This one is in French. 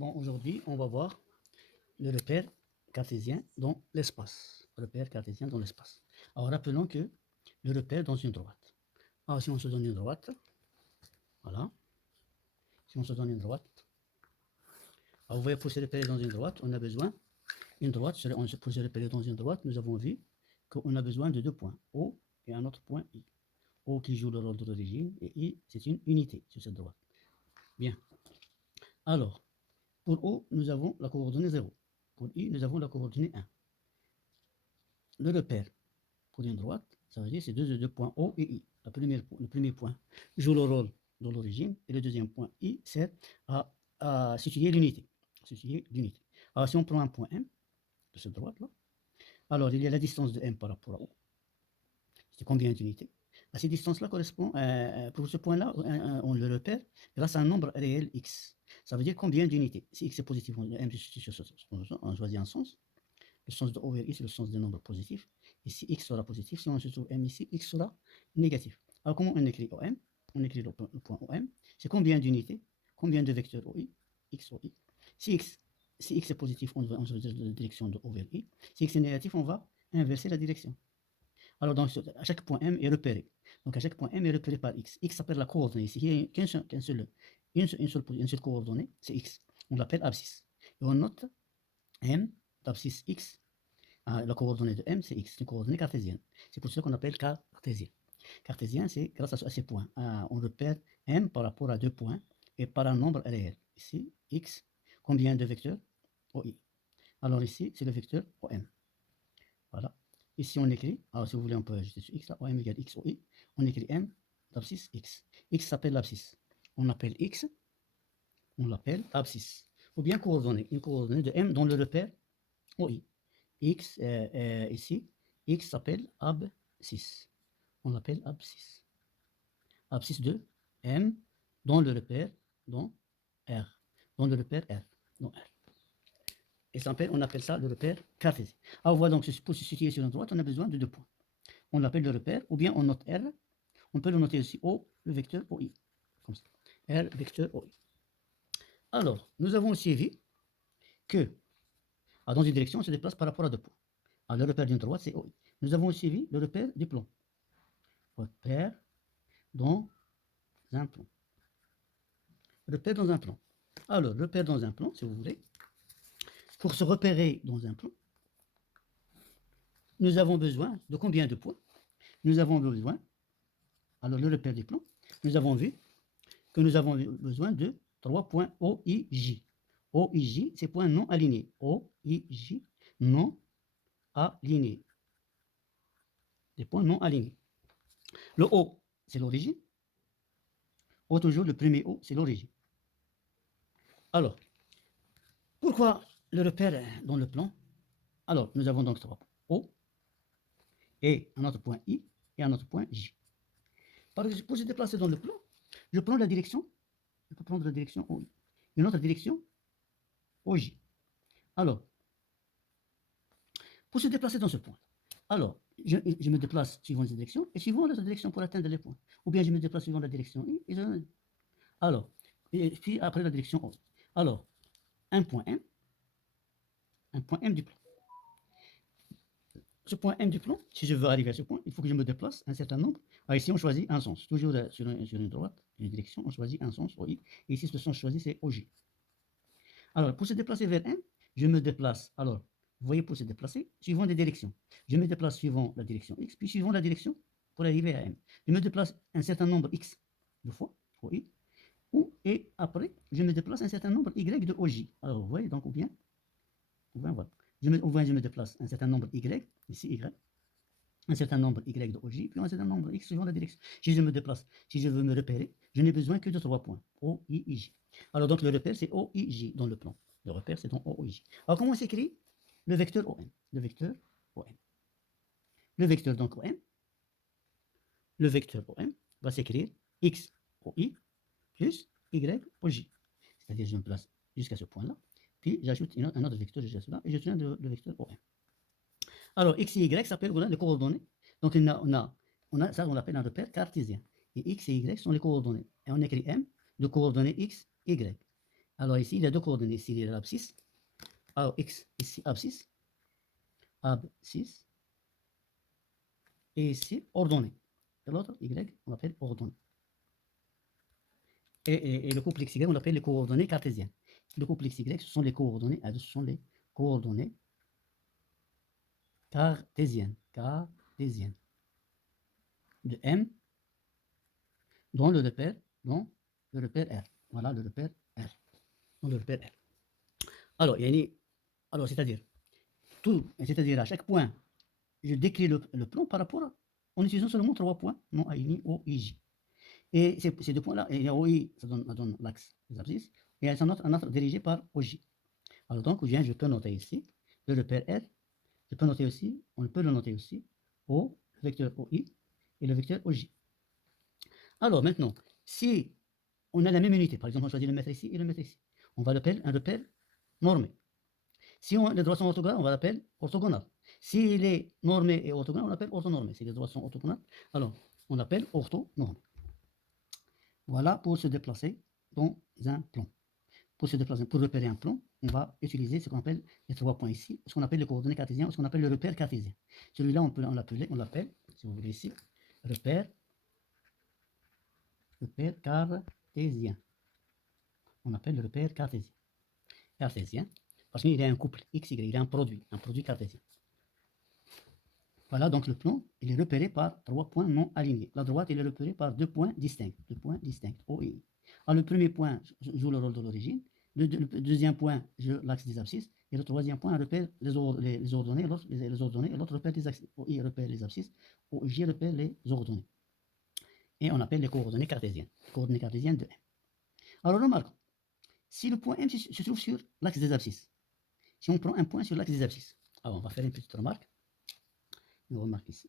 Bon, aujourd'hui, on va voir le repère cartésien dans l'espace. Repère cartésien dans l'espace. Alors, rappelons que le repère dans une droite. Alors, si on se donne une droite, voilà. Si on se donne une droite, alors vous voyez, pour se repérer dans une droite, on a besoin d'une droite. Pour se repérer dans une droite, nous avons vu qu'on a besoin de deux points, O et un autre point I. O qui joue le rôle de l'origine et I, c'est une unité sur cette droite. Bien. Alors, pour O, nous avons la coordonnée 0. Pour I, nous avons la coordonnée 1. Le repère pour une droite, ça veut dire c'est deux points O et I. Le premier point joue le rôle de l'origine et le deuxième point I sert à situer l'unité. Alors si on prend un point M de cette droite-là, alors il y a la distance de M par rapport à O. C'est combien d'unités? À ces distances-là correspond, pour ce point-là, on le repère grâce à un nombre réel X. Ça veut dire combien d'unités? Si X est positif, on choisit un sens. Le sens de O vers I, c'est le sens des nombres positifs. Ici, X sera positif. Si on se trouve M ici, X sera négatif. Alors, comment on écrit OM? On écrit le point OM. C'est combien d'unités? Combien de vecteurs OI? X, OI. Si X est positif, on choisit la direction de O vers I. Si X est négatif, on va inverser la direction. Alors, donc, à chaque point M est repéré. Donc, à chaque point M est repéré par X. X s'appelle la coordonnée. Ici, il y a une seule coordonnée, c'est X. On l'appelle abscisse. Et on note M d'abscisse X. La coordonnée de M, c'est X, c'est une coordonnée cartésienne. C'est pour ça qu'on appelle cartésien. Cartésien, c'est grâce à ces points. On repère M par rapport à deux points et par un nombre réel. Ici, X, combien de vecteurs? OI. Alors ici, c'est le vecteur OM. Voilà. Ici, on écrit, alors si vous voulez, on peut ajouter sur X, là, OM égale X, OI. On écrit M d'abscisse X. X s'appelle l'abscisse. On appelle X, on l'appelle abscisse. Ou bien coordonnée, une coordonnée de M dans le repère OI. X, ici, X s'appelle abscisse. On l'appelle abscisse. Abscisse de M dans le repère, dans R. Dans le repère R. Dans R. Et on appelle ça le repère cartésien. Alors voilà, donc pour se situer sur une droite, on a besoin de deux points. On l'appelle le repère, ou bien on note R. On peut le noter aussi O, le vecteur OI. Comme ça. R, vecteur OI. Alors, nous avons aussi vu que dans une direction, on se déplace par rapport à deux points. Alors, le repère d'une droite, c'est OI. Nous avons aussi vu le repère du plan. Repère dans un plan. Repère dans un plan. Alors, repère dans un plan, si vous voulez. Pour se repérer dans un plan, nous avons besoin de combien de points? Nous avons besoin, alors le repère du plan, nous avons vu que nous avons besoin de 3 points OIJ. OIJ, c'est points non alignés. OIJ, non alignés. Des points non alignés. Le O, c'est l'origine. O, toujours, le premier O, c'est l'origine. Alors, pourquoi le repère dans le plan? Alors, nous avons donc 3 points. O, et un autre point I, et un autre point J. Pour se déplacer dans le plan, je prends la direction, je peux prendre la direction OI. Une autre direction, OJ. Alors, pour se déplacer dans ce point, alors, je me déplace suivant les directions, et suivant la direction pour atteindre les points. Ou bien je me déplace suivant la direction I, alors, et puis après la direction O. Alors, un point M du plan. Ce point M du plan, si je veux arriver à ce point, il faut que je me déplace un certain nombre. Alors ici, on choisit un sens. Toujours sur une droite, une direction, on choisit un sens, OI. Et ici, le sens choisi, c'est OJ. Alors, pour se déplacer vers M, je me déplace. Alors, vous voyez, pour se déplacer, suivant les directions. Je me déplace suivant la direction X, puis suivant la direction pour arriver à M. Je me déplace un certain nombre X de fois, OI. Et après, je me déplace un certain nombre Y de OJ. Alors, vous voyez, donc, ou bien voilà. Je me déplace un certain nombre Y, ici Y, un certain nombre Y de OJ, puis un certain nombre X suivant la direction. Si je me déplace, si je veux me repérer, je n'ai besoin que de 3 points, O, I, J. Alors donc le repère, c'est O, I, J dans le plan. Le repère, c'est dans O, I, J. Alors comment s'écrit le vecteur OM? Le vecteur OM. Le vecteur donc OM, le vecteur OM va s'écrire X, OI, plus Y, OJ. C'est-à-dire je me place jusqu'à ce point-là, puis j'ajoute un autre vecteur jusqu'à cela, et je tiens le vecteur OM. Alors, X et Y s'appellent les coordonnées. Donc, ça, on l'appelle un repère cartésien. Et X et Y sont les coordonnées. Et on écrit M de coordonnées X, Y. Alors ici, il y a deux coordonnées. Ici, il y a l'abscisse. Alors x, ici, abscisse. Abscisse. Et ici, ordonnée. Et l'autre, y, on l'appelle ordonnée. Et le couple xy, on l'appelle les coordonnées cartésiennes. Le couple xy, ce sont les coordonnées cartésiennes de M dans le repère R. Voilà le repère R. Dans le repère R. Alors, c'est-à-dire à chaque point, je décris le plan par rapport en utilisant seulement 3 points non alignés O, I, J. Et ces deux points-là, et OI, ça donne l'axe des abscisses, et elles sont un autre dirigé par OJ. Alors donc, je peux noter ici le repère R, je peux noter aussi, on peut le noter aussi, O, le vecteur OI et le vecteur OJ. Alors maintenant, si on a la même unité, par exemple, on choisit le mettre ici et le mettre ici, on va l'appeler un repère normé. Si les droits sont orthogonales, on va l'appeler orthogonal. S'il est normé et orthogonal, on l'appelle orthonormé. Si les droits sont orthogonales, alors on l'appelle orthonormé. Voilà pour se déplacer dans un plan. Pour repérer un plan, on va utiliser ce qu'on appelle les 3 points ici, ce qu'on appelle les coordonnées cartésiennes, ou ce qu'on appelle le repère cartésien. Celui-là, on l'appelle, si vous voulez ici, repère cartésien. On appelle le repère cartésien, parce qu'il y a un couple x, y, il y a un produit cartésien. Voilà, donc le plan, il est repéré par 3 points non alignés. La droite, il est repéré par 2 points distincts, O et I. Alors, le premier point joue le rôle de l'origine, le deuxième point joue l'axe des abscisses, et le troisième point repère les ordonnées, et l'autre repère les axes. OI repère les abscisses, OJ repère les ordonnées. Et on appelle les coordonnées cartésiennes de M. Alors, remarquons, si le point M se trouve sur l'axe des abscisses, si on prend un point sur l'axe des abscisses, alors on va faire une petite remarque. Une remarque ici.